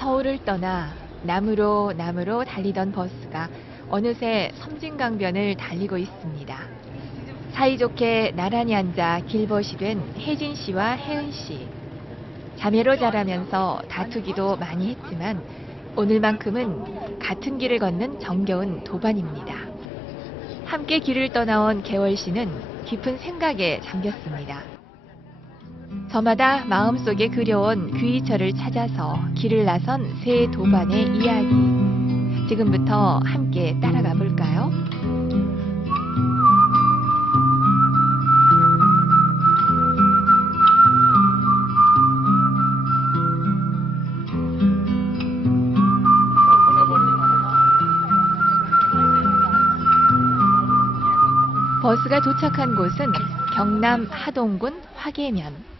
서울을 떠나 남으로 달리던 버스가 어느새 섬진강변을 달리고 있습니다. 사이좋게 나란히 앉아 길벗이 된 혜진 씨와 혜은 씨. 자매로 자라면서 다투기도 많이 했지만 오늘만큼은 같은 길을 걷는 정겨운 도반입니다. 함께 길을 떠나온 개월 씨는 깊은 생각에 잠겼습니다. 저마다 마음속에 그려온 귀이철을 찾아서 길을 나선 새 도반의 이야기. 지금부터 함께 따라가 볼까요? 버스가 도착한 곳은 경남 하동군 화계면.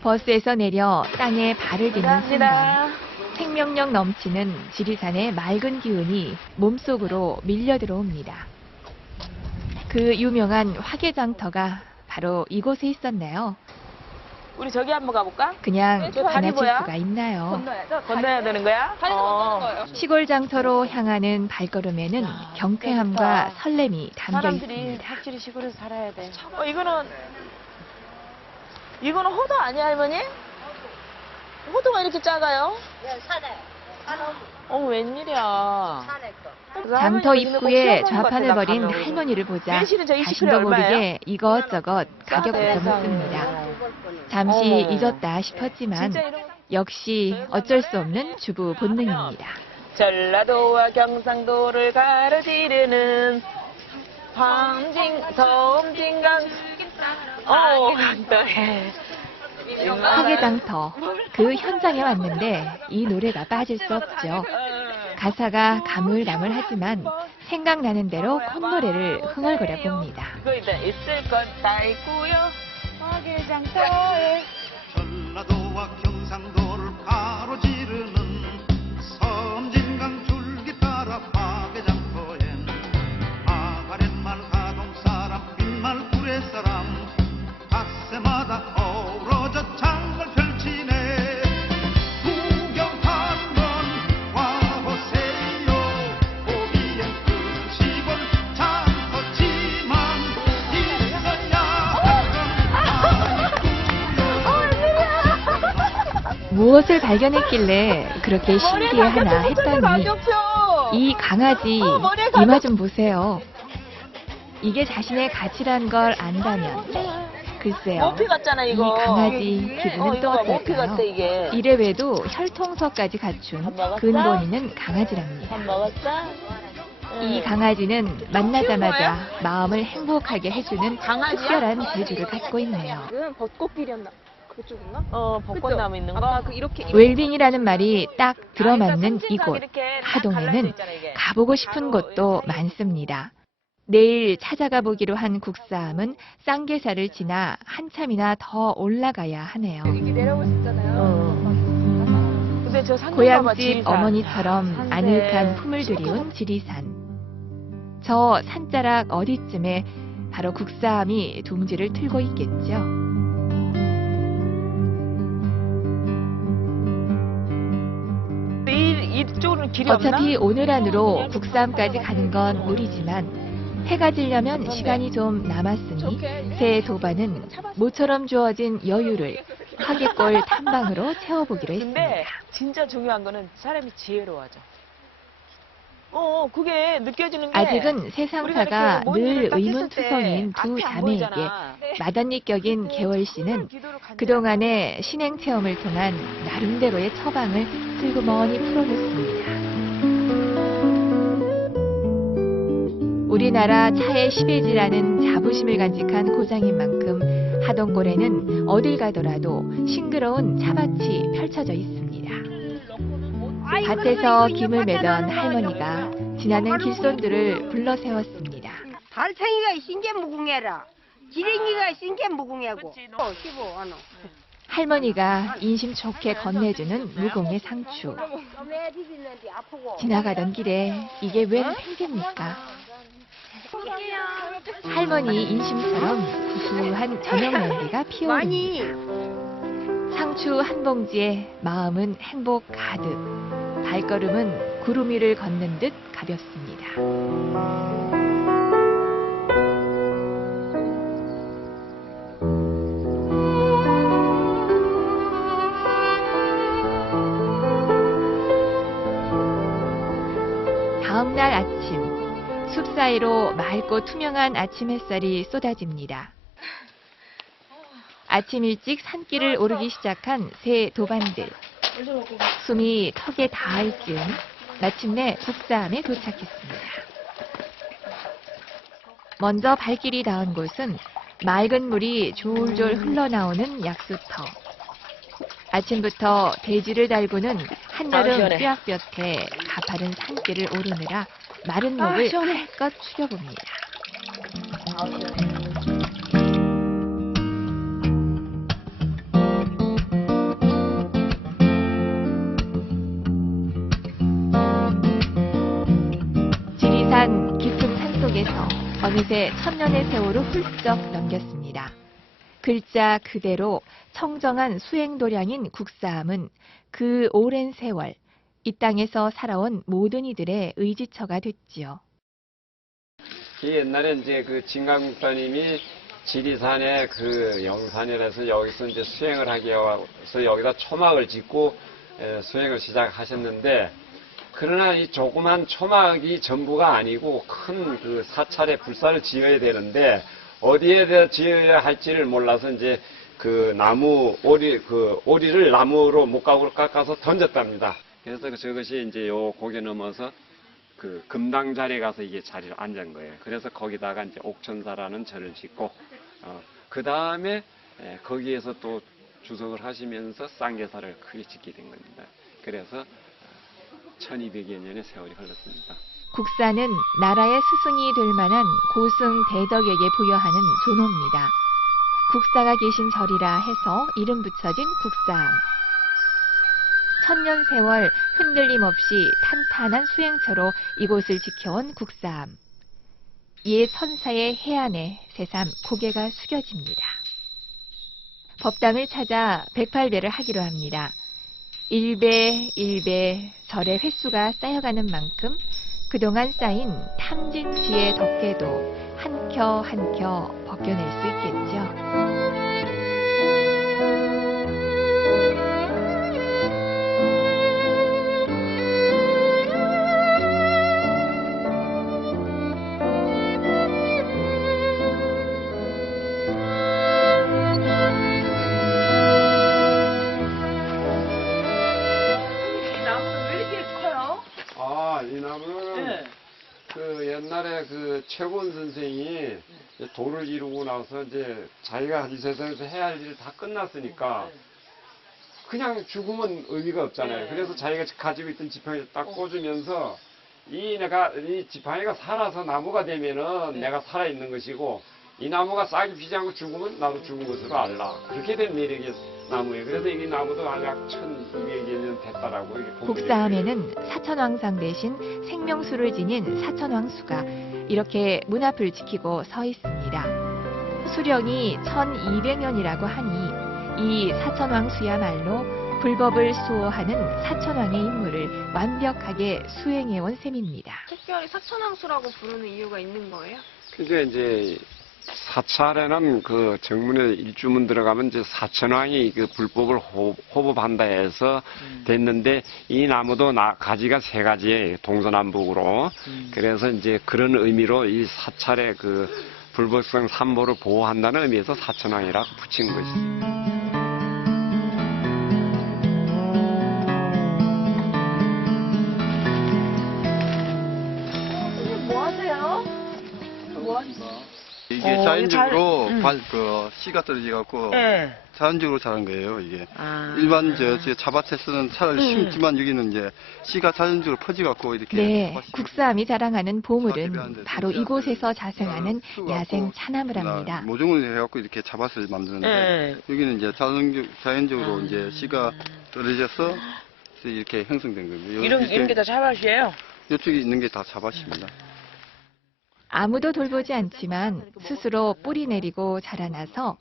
버스에서 내려 땅에 발을 딛는 순간 생명력 넘치는 지리산의 맑은 기운이 몸속으로 밀려 들어옵니다. 그 유명한 화계장터가 바로 이곳에 있었네요. 우리 저기 한번 가볼까? 그냥 지나칠 뭐야? 수가 있나요? 건너야 되는 거야? 시골 장터로 향하는 발걸음에는 경쾌함과 설렘이 담겨 사람들이 있습니다. 확실히 시골에서 살아야 돼. 이거는 호두 아니야, 할머니? 호두가 이렇게 작아요? 네, 사네. 웬일이야. 장터 입구에 좌판을 벌인 할머니를 보자 매실은 저 20kg에 자신도 얼마예요? 모르게 이것저것 가격부터 묻습니다. 잠시 잊었다 싶었지만 역시 어쩔 수 없는 주부 본능입니다. 전라도와 경상도를 가로지르는 섬진강 강도에 화계장터 그 현장에 왔는데 이 노래가 빠질 수 없죠. 가사가 가물가물하지만 생각나는 대로 콧노래를 흥얼거려 봅니다. 있을 것 다 있고요. 화계장터에 전라도와 경상도를 가로지르는 섬진강 줄기 따라 화계장터엔 아가렛말 하동사람 빈말 구례사람 닷새마다 어우러져 장을 펼치네. 구경하는 건 와보세요. 보기엔 큰 시골 장터지만 무엇을 발견했길래 그렇게 신기해하나 했더니 이 강아지 이마 좀 보세요. 이게 자신의 가치란 걸 안다면 글쎄요, 모피 같잖아, 이 이거. 강아지 기분은 또 모피 같아, 어떨까요? 이게. 이래봬도 혈통서까지 갖춘 먹었어? 근본이는 강아지랍니다. 밥 먹었어? 이 강아지는 만나자마자 마음을 행복하게 해주는 강아지야? 특별한 재주를 갖고 있네요. 지금 벚꽃길이었나? 그쪽인가? 벚꽃나무 있는 거? 아까 이렇게 웰빙이라는 말이 딱 들어맞는 섬진강 이곳 이렇게 딱 하동에는 갈라져 있잖아, 이게. 가보고 싶은 곳도 많습니다. 내일 찾아가 보기로 한 국사함은 쌍계사를 지나 한참이나 더 올라가야 하네요. 이렇게 내려오고 싶잖아요. 근데 저 산도 봐봐, 고향집 지리산. 어머니처럼 산세. 아늑한 품을 들이운 지리산. 저 산자락 어디쯤에 바로 국사함이 둥지를 틀고 있겠죠. 이쪽으로는 길이 없나? 어차피 오늘 안으로 국사함까지 가는 건 무리지만 해가 지려면 시간이 좀 남았으니 새 도반은 모처럼 주어진 여유를 화계골 탐방으로 채워보기로 근데 했습니다. 진짜 중요한 거는 사람이 지혜로워져. 그게 느껴지는 게 아직은 세상사가 늘 의문투성인 두 앞이 안 자매에게 보이잖아. 마단니 격인 개월 씨는 그동안의 신행 체험을 통한 나름대로의 처방을 슬그머니 풀어놓습니다. 우리나라 차의 시베지라는 자부심을 간직한 고장인 만큼 하동골에는 어딜 가더라도 싱그러운 차밭이 펼쳐져 있습니다. 밭에서 김을 매던 할머니가 지나는 길손들을 불러 세웠습니다. 달팽이가 신게 무궁해라. 지렁이가 신게 무궁해고. 15 원어. 할머니가 인심 좋게 건네주는 무공의 상추. 지나가던 길에 이게 웬 팽개입니까? 할머니 인심처럼 구수한 저녁 냄비가 피어오릅니다. 상추 한 봉지에 마음은 행복 가득. 발걸음은 구름 위를 걷는 듯 가볍습니다. 다음 날 아침, 숲 사이로 맑고 투명한 아침 햇살이 쏟아집니다. 아침 일찍 산길을 오르기 시작한 새 도반들. 숨이 턱에 닿을 즈음 마침내 국사암에 도착했습니다. 먼저 발길이 닿은 곳은 맑은 물이 졸졸 흘러나오는 약수터. 아침부터 대지를 달구는 한여름 뙤약볕에 가파른 산길을 오르느라 마른 목을 한껏 추려봅니다. 지리산 깊은 산속에서 어느새 천년의 세월을 훌쩍 넘겼습니다. 글자 그대로 청정한 수행도량인 국사암은 그 오랜 세월 이 땅에서 살아온 모든 이들의 의지처가 됐지요. 옛날에 이제 그 진강국사님이 지리산의 그 영산이라서 여기서 이제 수행을 하기 위해서 여기다 초막을 짓고 수행을 시작하셨는데, 그러나 이 조그만 초막이 전부가 아니고 큰 그 사찰의 불사를 지어야 되는데 어디에 지어야 할지를 몰라서 이제 그 나무 오리를 나무로 목각으로 깎아서 던졌답니다. 그래서 저것이 이제 요 고개 넘어서 그 금당 자리에 가서 이게 자리를 앉은 거예요. 그래서 거기다가 이제 옥천사라는 절을 짓고 그 다음에 거기에서 또 주석을 하시면서 쌍계사를 크게 짓게 된 겁니다. 그래서 1200여 년의 세월이 흘렀습니다. 국사는 나라의 스승이 될 만한 고승 대덕에게 부여하는 존호입니다. 국사가 계신 절이라 해서 이름 붙여진 국사암. 천년 세월 흔들림 없이 탄탄한 수행처로 이곳을 지켜온 국사암. 옛 선사의 해안에 새삼 고개가 숙여집니다. 법당을 찾아 108배를 하기로 합니다. 1배, 1배 절의 횟수가 쌓여가는 만큼 그동안 쌓인 탐진치의 덮개도 한 켜 한 켜 벗겨낼 수 있겠죠. 이 나무는 그 옛날에 그 최고원 선생이 이제 도를 이루고 나서 이제 자기가 이 세상에서 해야 할 일을 다 끝났으니까 그냥 죽으면 의미가 없잖아요. 그래서 자기가 가지고 있던 지팡이를 딱 꽂으면서 이 지팡이가 살아서 나무가 되면은 내가 살아있는 것이고, 이 나무가 싹이 피지 않고 죽으면 나도 죽은 것으로 알라. 그렇게 된 매력의 나무예요. 그래서 이 나무도 약 1200여 년 됐다라고. 국사암에는 사천왕상 대신 생명수를 지닌 사천왕수가 이렇게 문 앞을 지키고 서 있습니다. 수령이 1200년이라고 하니 이 사천왕수야말로 불법을 수호하는 사천왕의 임무를 완벽하게 수행해온 셈입니다. 특별히 사천왕수라고 부르는 이유가 있는 거예요? 그게 이제 사찰에는 그 정문에 일주문 들어가면 이제 사천왕이 그 불법을 호법한다 해서 됐는데, 이 나무도 가지가 3가지예요. 동서남북으로. 그래서 이제 그런 의미로 이 사찰의 그 불법성 삼보를 보호한다는 의미에서 사천왕이라고 붙인 것이죠. 이게 자연적으로 씨가 떨어져갖고 자연적으로 자란 거예요, 이게. 일반 자밭에 쓰는 차를 심지만 여기는 이제 씨가 자연적으로 퍼져갖고 이렇게. 네, 국사암이 자랑하는 보물은 바로 이곳에서 자생하는 야생 차나무랍니다. 모종을 해갖고 이렇게 자밭을 만드는데 여기는 이제 자연적으로 이제 씨가 떨어져서 이렇게 형성된 거예요. 이런 게 다 자밭이에요? 이쪽에 있는 게 다 자밭입니다. 아무도 돌보지 않지만 스스로 뿌리 내리고 자라나서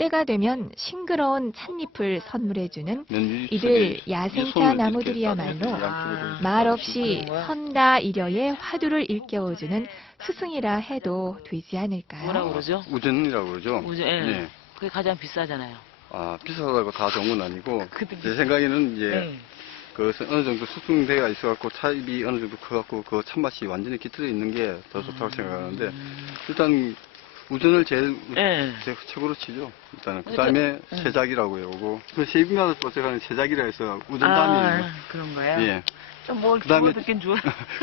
때가 되면 싱그러운 찻잎을 선물해주는 면류리 이들 속에 야생차 손을 이렇게 나무들이야말로 따뜻하게 양쪽으로 말없이 선다 이려의 화두를 일깨워주는 스승이라 해도 되지 않을까요? 뭐라고 그러죠? 우전이라고 그러죠. 우전, 예. 네. 그게 가장 비싸잖아요. 아, 비싸다고 다 좋은 건 아니고 제 생각에는 이제 네. 그것은 어느 정도 숙성대가 있어갖고 차입이 어느 정도 커갖고 그 참맛이 완전히 깃들어 있는 게 더 좋다고 생각하는데 일단 우전을 제일 네. 최고로 치죠. 일단은 그 다음에 세작이라고 해요. 오고 그 세빈마다 뻗어가는 세작이라 해서 우전담이에요. 그런 거예요? 예. 좀뭘 그다음에 듣긴 좋아.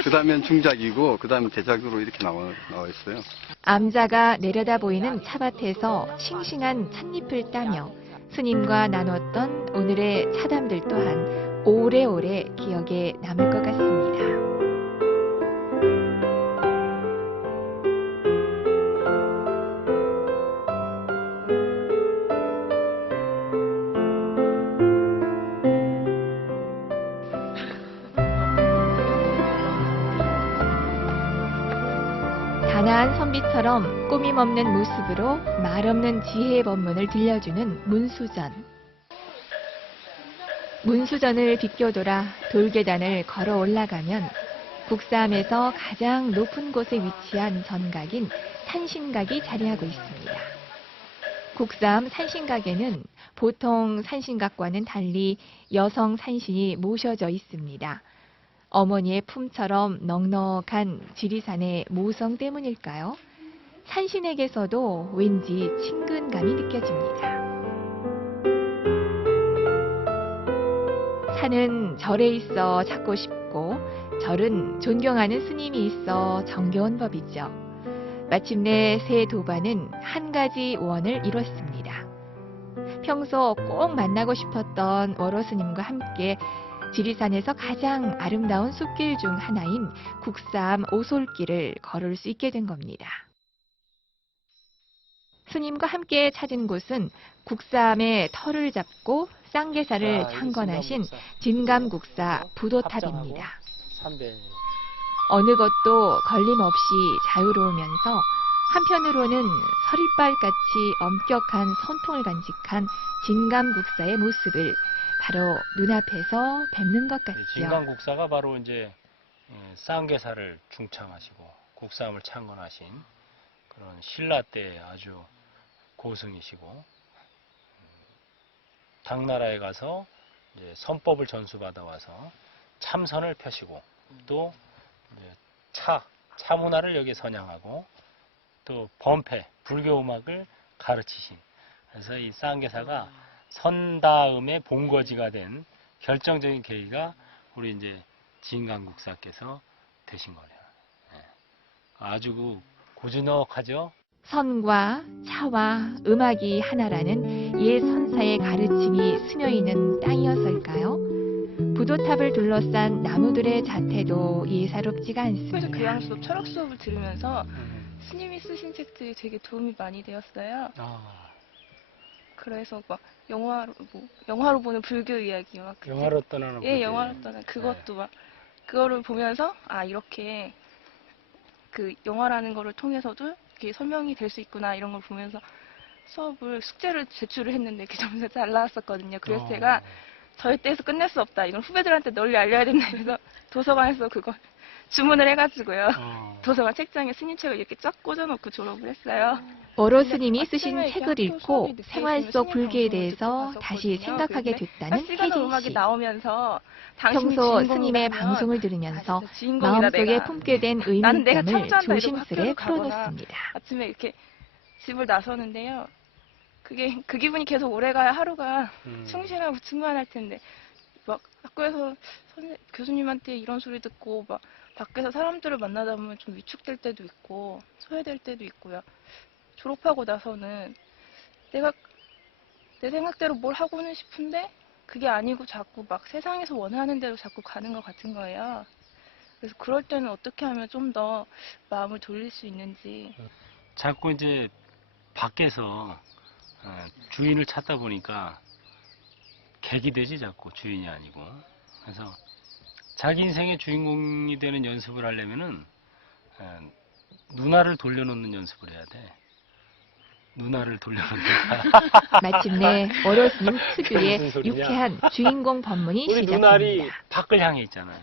그 다음엔 중작이고 그 다음에 대작으로 이렇게 나와 있어요. 암자가 내려다 보이는 차밭에서 싱싱한 찻잎을 따며 스님과 나눴던 오늘의 차담들 또한 오래오래 기억에 남을 것 같습니다. 단아한 선비처럼 꾸밈없는 모습으로 말없는 지혜의 법문을 들려주는 문수전. 문수전을 비껴돌아 돌계단을 걸어 올라가면 국사암에서 가장 높은 곳에 위치한 전각인 산신각이 자리하고 있습니다. 국사암 산신각에는 보통 산신각과는 달리 여성 산신이 모셔져 있습니다. 어머니의 품처럼 넉넉한 지리산의 모성 때문일까요? 산신에게서도 왠지 친근감이 느껴집니다. 산은 절에 있어 찾고 싶고 절은 존경하는 스님이 있어 정겨운 법이죠. 마침내 새 도반은 한 가지 원을 이뤘습니다. 평소 꼭 만나고 싶었던 월호 스님과 함께 지리산에서 가장 아름다운 숲길 중 하나인 국사암 오솔길을 걸을 수 있게 된 겁니다. 스님과 함께 찾은 곳은 국사암의 털을 잡고 쌍계사를 창건하신 진감국사 부도탑입니다. 어느 것도 걸림없이 자유로우면서 한편으로는 서리발같이 엄격한 선풍을 간직한 진감국사의 모습을 바로 눈앞에서 뵙는 것 같죠. 진감국사가 바로 이제 쌍계사를 중창하시고 국사암을 창건하신 그런 신라 때 아주 고승이시고 당나라에 가서 이제 선법을 전수받아 와서 참선을 펴시고 또 이제 차 문화를 여기에 선양하고 또 범패 불교 음악을 가르치신, 그래서 이 쌍계사가 선 다음에 본거지가 된 결정적인 계기가 우리 이제 진감국사께서 되신 거네요. 아주 고즈넉하죠. 선과 차와 음악이 하나라는 옛 선사의 가르침이 스며있는 땅이었을까요? 부도탑을 둘러싼 나무들의 자태도 예사롭지가 않습니다. 그래서 교양 수업, 철학 수업을 들으면서 스님이 쓰신 책들이 되게 도움이 많이 되었어요. 그래서 막 영화로 보는 불교 이야기 막 영화로 떠나는 예, 영화로 떠나는 그것도 막 그거를 보면서 아 이렇게 그 영화라는 거를 통해서도 이렇게 설명이 될 수 있구나 이런 걸 보면서 숙제를 제출을 했는데 그 점수가 잘 나왔었거든요. 그래서 제가 절대에서 끝낼 수 없다. 이건 후배들한테 널리 알려야 된다. 그래서 도서관에서 그거 주문을 해가지고요. 도서관 책장에 스님 책을 이렇게 쫙 꽂아놓고 졸업을 했어요. 월호 스님이 쓰신 책을 읽고 생활 속 불교에 대해서 다시 생각하게 됐다는 혜진 음악이 씨. 나오면서 평소 스님의 방송을 들으면서 마음속에 품게 된 의문점을 조심스레 풀어냈습니다. 아침에 이렇게 집을 나서는데요. 그 기분이 계속 오래가야 하루가 충실하고 충만할 텐데 막 학교에서 교수님한테 이런 소리 듣고 막 밖에서 사람들을 만나다 보면 좀 위축될 때도 있고 소외될 때도 있고요. 졸업하고 나서는 내가 내 생각대로 뭘 하고는 싶은데 그게 아니고 자꾸 막 세상에서 원하는 대로 자꾸 가는 것 같은 거예요. 그래서 그럴 때는 어떻게 하면 좀 더 마음을 돌릴 수 있는지. 자꾸 이제 밖에서 주인을 찾다 보니까 객이 되지 자꾸 주인이 아니고. 그래서 자기 인생의 주인공이 되는 연습을 하려면은 누나를 돌려놓는 연습을 해야 돼. 누나를 돌려놓는다. 마침내 어르신 무슨 특유의 소리냐? 유쾌한 주인공 법문이 우리 누나리 시작됩니다. 밖을 향해 있잖아요.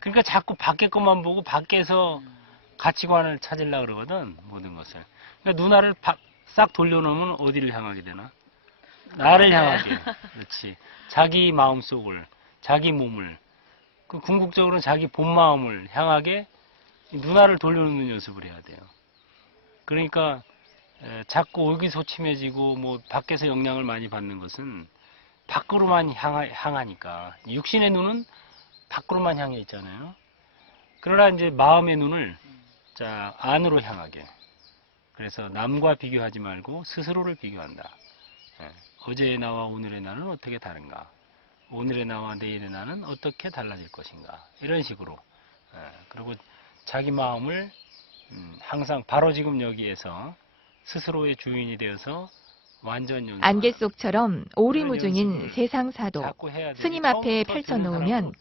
그러니까 자꾸 밖에 것만 보고 밖에서 가치관을 찾으려고 그러거든, 모든 것을. 그러니까 누나를 싹 돌려놓으면 어디를 향하게 되나? 나를 향하게. 그렇지. 자기 마음속을, 자기 몸을, 그 궁극적으로는 자기 본 마음을 향하게 누나를 돌려놓는 연습을 해야 돼요. 그러니까 자꾸 의기소침해지고 뭐 밖에서 영향을 많이 받는 것은 밖으로만 향하니까 육신의 눈은 밖으로만 향해 있잖아요. 그러나 이제 마음의 눈을 자 안으로 향하게. 그래서 남과 비교하지 말고 스스로를 비교한다. 어제의 나와 오늘의 나는 어떻게 다른가? 오늘의 나와 내일의 나는 어떻게 달라질 것인가? 이런 식으로. 그리고 자기 마음을 항상 바로 지금 여기에서 스스로의 주인이 되어서 완전 연습. 안개 속처럼 오리무중인 세상사도 스님 앞에 펼쳐놓으면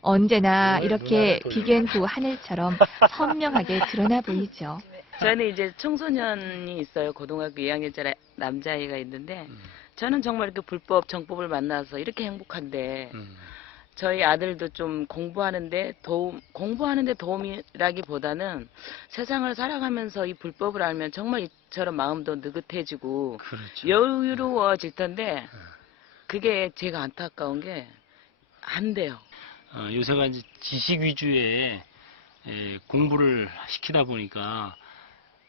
언제나 이렇게 비견 후 하늘처럼 선명하게 드러나 보이죠. 저는 이제 청소년이 있어요. 고등학교 2학년짜리 남자아이가 있는데 저는 정말 이렇게 불법, 정법을 만나서 이렇게 행복한데 저희 아들도 좀 공부하는데 도움이라기보다는 세상을 살아가면서 이 불법을 알면 정말 이처럼 마음도 느긋해지고 그렇죠. 여유로워질 텐데 그게 제가 안타까운 게 안 돼요. 요새가 이제 지식 위주의 공부를 시키다 보니까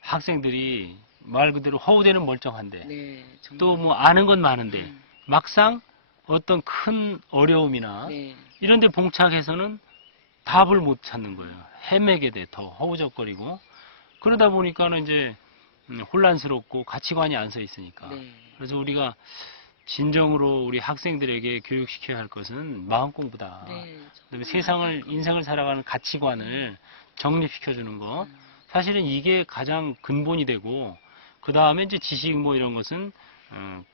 학생들이 말 그대로 허우대는 멀쩡한데 네, 또 뭐 아는 건 많은데 막상 어떤 큰 어려움이나 네. 이런 데 봉착해서는 답을 못 찾는 거예요. 헤매게 돼, 더 허우적거리고. 그러다 보니까는 이제 혼란스럽고 가치관이 안 서 있으니까. 네. 그래서 우리가 진정으로 우리 학생들에게 교육시켜야 할 것은 마음 공부다. 네, 그다음에 인생을 살아가는 가치관을 정립시켜주는 거. 사실은 이게 가장 근본이 되고, 그 다음에 이제 지식 뭐 이런 것은,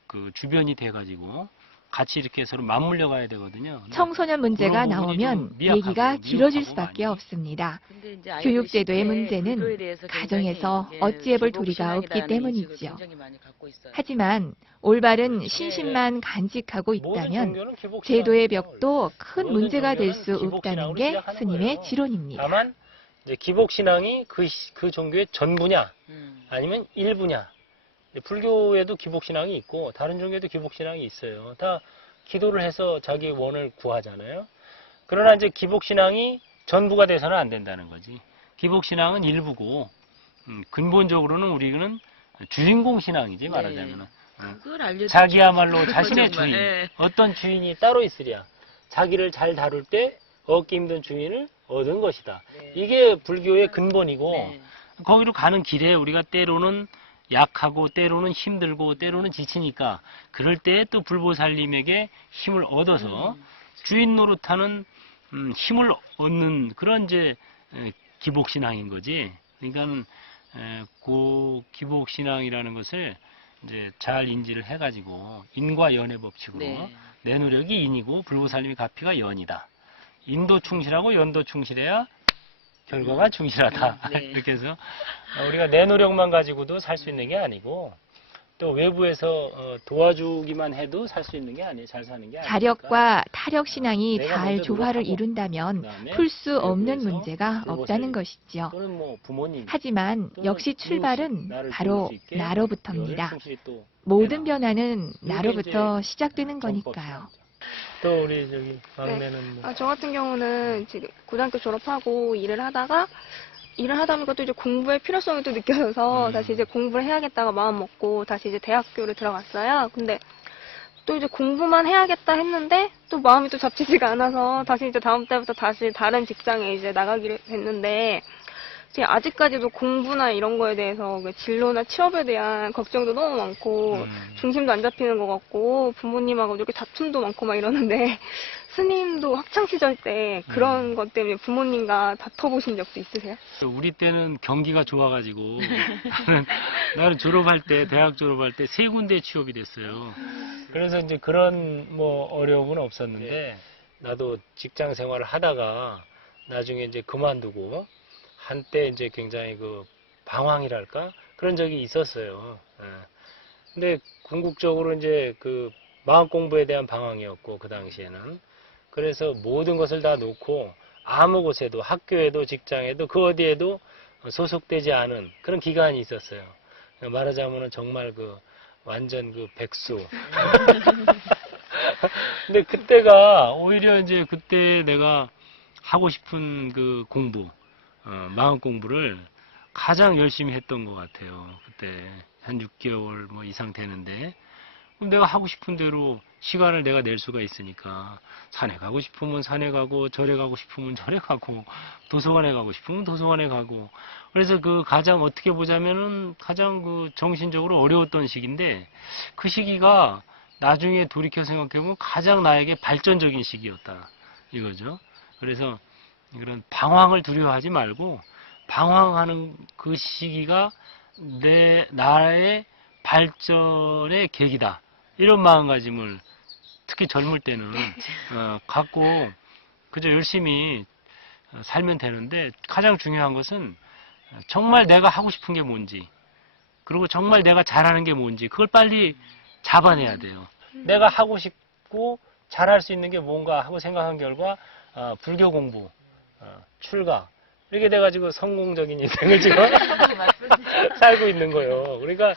그 주변이 돼가지고, 같이 이렇게 서로 맞물려 가야 되거든요. 청소년 문제가 그런 부분이 나오면 좀 미약하고 얘기가 길어질 미흡하고 수밖에 많이. 없습니다. 근데 이제 아이들이 교육제도의 실제 불교에 문제는 대해서 가정에서 굉장히 어찌해볼 기복 도리가 없기 신앙이라는 인식을 때문이죠. 굉장히 많이 갖고 있어요. 하지만 올바른 신심만 간직하고 모든 있다면 종교는 기복 제도의 신앙이에요, 벽도 큰 모든 문제가 될 종교는 수 기복 없다는 신앙으로 게 시작하는 스님의 거예요. 지론입니다. 다만 이제 기복 신앙이 그 종교의 전부냐 아니면 일부냐. 불교에도 기복 신앙이 있고 다른 종교에도 기복 신앙이 있어요. 다 기도를 해서 자기 원을 구하잖아요. 그러나 이제 기복 신앙이 전부가 돼서는 안 된다는 거지. 기복 신앙은 일부고 근본적으로는 우리는 주인공 신앙이지 말하자면은. 그걸 알려주죠. 자기야말로 자신의 정말, 주인. 예. 어떤 주인이 따로 있으랴. 자기를 잘 다룰 때 얻기 힘든 주인을 얻은 것이다. 이게 불교의 근본이고 네. 거기로 가는 길에 우리가 때로는 약하고 때로는 힘들고 때로는 지치니까 그럴 때 또 불보살님에게 힘을 얻어서 주인 노릇하는 힘을 얻는 그런 이제 기복신앙인 거지. 그러니까 그 기복신앙이라는 것을 이제 잘 인지를 해가지고 인과 연의 법칙으로 네. 내 노력이 인이고 불보살님의 가피가 연이다. 인도 충실하고 연도 충실해야 결과가 충실하다. 네. 이렇게 해서 우리가 내 노력만 가지고도 살 수 있는 게 아니고 또 외부에서 도와주기만 해도 살 수 있는 게 아니에요. 잘 사는 게 아니니까. 자력과 타력 신앙이 내가 잘 먼저 조화를 노력하고 이룬다면 그다음에 풀 수 없는 외부에서 문제가 불보살님 없다는 것이죠. 또는 뭐 부모님 하지만 또는 역시 이웃이 출발은 나를 바로 도울 수 있게 나로부터입니다. 열을 충실히 또 모든 해라. 변화는 이게 나로부터 이제 시작되는 정법 거니까요. 신앙이죠. 또 우리 저기 막내는 뭐 저 같은 경우는 지금 고등학교 졸업하고 일을 하다 보니까 또 이제 공부의 필요성이 또 느껴져서 다시 이제 공부를 해야겠다가 마음 먹고 다시 이제 대학교를 들어갔어요. 근데 또 이제 공부만 해야겠다 했는데 또 마음이 또 잡히지가 않아서 다시 이제 다음 달부터 다시 다른 직장에 이제 나가기로 했는데 지금 아직까지도 공부나 이런 거에 대해서 그 진로나 취업에 대한 걱정도 너무 많고 중심도 안 잡히는 것 같고 부모님하고 이렇게 다툼도 많고 막 이러는데 스님도 학창 시절 때 그런 것 때문에 부모님과 다퉈보신 적도 있으세요? 우리 때는 경기가 좋아가지고 나는 졸업할 때 대학 졸업할 때 3군데 취업이 됐어요. 그래서 이제 그런 뭐 어려움은 없었는데 나도 직장 생활을 하다가 나중에 이제 그만두고 한때 이제 굉장히 그 방황이랄까 그런 적이 있었어요. 근데 궁극적으로 이제 그 마음 공부에 대한 방황이었고 그 당시에는 그래서 모든 것을 다 놓고 아무 곳에도 학교에도 직장에도 그 어디에도 소속되지 않은 그런 기간이 있었어요. 말하자면은 정말 그 완전 그 백수. 근데 그때가 오히려 이제 그때 내가 하고 싶은 그 공부, 마음 공부를 가장 열심히 했던 것 같아요. 그때 한 6개월 뭐 이상 되는데 그럼 내가 하고 싶은 대로 시간을 내가 낼 수가 있으니까 산에 가고 싶으면 산에 가고 절에 가고 싶으면 절에 가고 도서관에 가고 싶으면 도서관에 가고 그래서 그 가장 어떻게 보자면은 가장 그 정신적으로 어려웠던 시기인데 그 시기가 나중에 돌이켜 생각해보면 가장 나에게 발전적인 시기였다 이거죠. 그래서 이런 방황을 두려워하지 말고 방황하는 그 시기가 나의 발전의 계기다. 이런 마음가짐을 특히 젊을 때는 갖고 그저 열심히 살면 되는데 가장 중요한 것은 정말 내가 하고 싶은 게 뭔지 그리고 정말 내가 잘하는 게 뭔지 그걸 빨리 잡아내야 돼요. 내가 하고 싶고 잘할 수 있는 게 뭔가 하고 생각한 결과 불교 공부, 출가 이렇게 돼가지고 성공적인 인생을 지금 살고 있는 거예요. 그러니까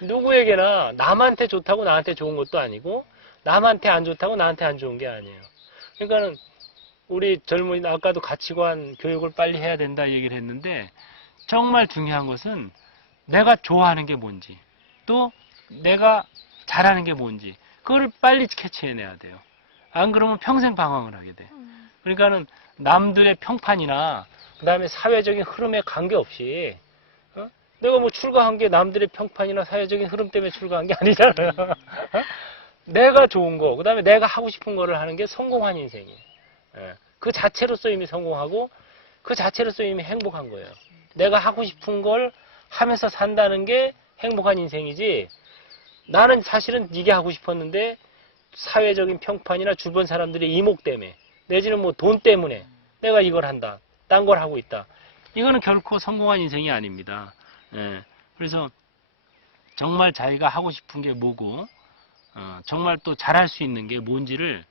누구에게나 남한테 좋다고 나한테 좋은 것도 아니고 남한테 안 좋다고 나한테 안 좋은 게 아니에요. 그러니까는 우리 젊은이 아까도 가치관 교육을 빨리 해야 된다 얘기를 했는데 정말 중요한 것은 내가 좋아하는 게 뭔지 또 내가 잘하는 게 뭔지 그거를 빨리 캐치해내야 돼요. 안 그러면 평생 방황을 하게 돼. 그러니까는 남들의 평판이나 그 다음에 사회적인 흐름에 관계없이 내가 뭐 출가한 게 남들의 평판이나 사회적인 흐름 때문에 출가한 게 아니잖아요. 내가 좋은 거, 그 다음에 내가 하고 싶은 거를 하는 게 성공한 인생이에요. 그 자체로서 이미 성공하고 그 자체로서 이미 행복한 거예요. 내가 하고 싶은 걸 하면서 산다는 게 행복한 인생이지 나는 사실은 이게 하고 싶었는데 사회적인 평판이나 주변 사람들의 이목 때문에 내지는 뭐 돈 때문에 내가 이걸 한다. 딴 걸 하고 있다. 이거는 결코 성공한 인생이 아닙니다. 그래서 정말 자기가 하고 싶은 게 뭐고 정말 또 잘할 수 있는 게 뭔지를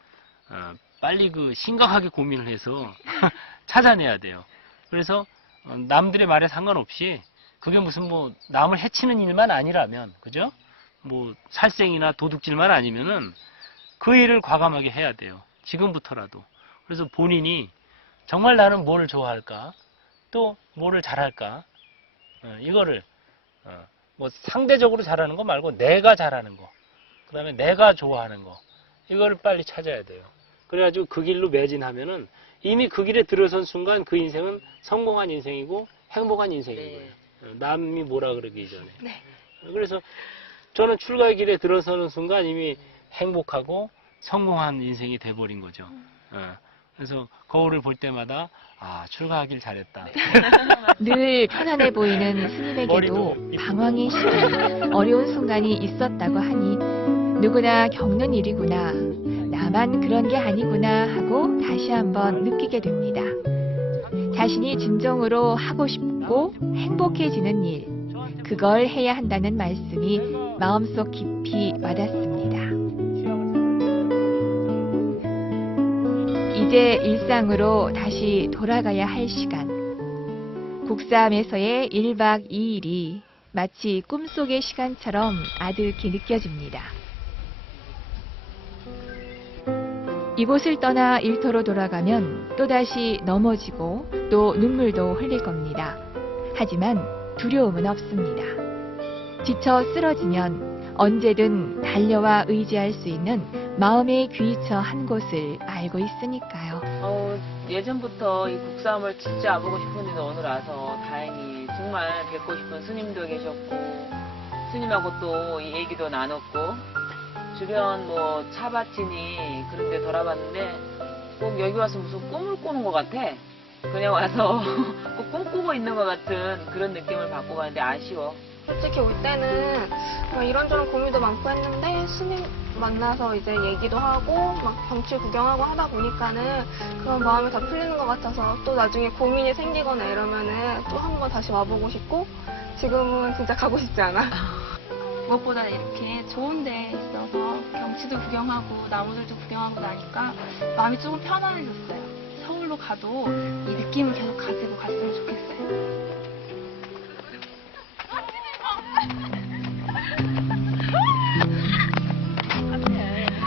빨리 그 심각하게 고민을 해서 찾아내야 돼요. 그래서 남들의 말에 상관없이 그게 무슨 뭐 남을 해치는 일만 아니라면 그죠? 뭐 살생이나 도둑질만 아니면은 그 일을 과감하게 해야 돼요. 지금부터라도. 그래서 본인이 정말 나는 뭘 좋아할까? 또 뭐를 잘할까? 이거를 뭐 상대적으로 잘하는 거 말고 내가 잘하는 거, 그 다음에 내가 좋아하는 거 이거를 빨리 찾아야 돼요. 그래가지고 그 길로 매진하면은 이미 그 길에 들어선 순간 그 인생은 성공한 인생이고 행복한 인생인 거예요. 남이 뭐라 그러기 전에. 그래서 저는 출가의 길에 들어서는 순간 이미 행복하고 성공한 인생이 돼버린 거죠. 그래서 거울을 볼 때마다 출가하길 잘했다. 늘 편안해 보이는 스님에게도 방황의 시간, 어려운 순간이 있었다고 하니 누구나 겪는 일이구나, 나만 그런 게 아니구나 하고 다시 한번 느끼게 됩니다. 자신이 진정으로 하고 싶고 행복해지는 일, 그걸 해야 한다는 말씀이 마음속 깊이 와닿습니다. 이제 일상으로 다시 돌아가야 할 시간. 국삼에서의 1박 2일이 마치 꿈속의 시간처럼 아득히 느껴집니다. 이곳을 떠나 일터로 돌아가면 또다시 넘어지고 또 눈물도 흘릴 겁니다. 하지만 두려움은 없습니다. 지쳐 쓰러지면 언제든 달려와 의지할 수 있는 마음의 귀처 한 곳을 알고 있으니까요. 예전부터 이 국삼을 진짜 와보고 싶었는데 오늘 와서 다행히 정말 뵙고 싶은 스님도 계셨고 스님하고 또 이 얘기도 나눴고 주변 뭐 차밭이니 그런 데 돌아봤는데 꼭 여기 와서 무슨 꿈을 꾸는 것 같아. 그냥 와서 꼭 꿈꾸고 있는 것 같은 그런 느낌을 받고 가는데 아쉬워. 솔직히 올 때는 막 이런저런 고민도 많고 했는데 스님 만나서 이제 얘기도 하고 막 경치 구경하고 하다 보니까는 그런 마음이 다 풀리는 것 같아서 또 나중에 고민이 생기거나 이러면은 또 한 번 다시 와보고 싶고 지금은 진짜 가고 싶지 않아. 무엇보다 이렇게 좋은 데 있어서 경치도 구경하고 나무들도 구경하고 나니까 마음이 조금 편안해졌어요. 서울로 가도 이 느낌을 계속 가지고 갔으면 좋겠어요.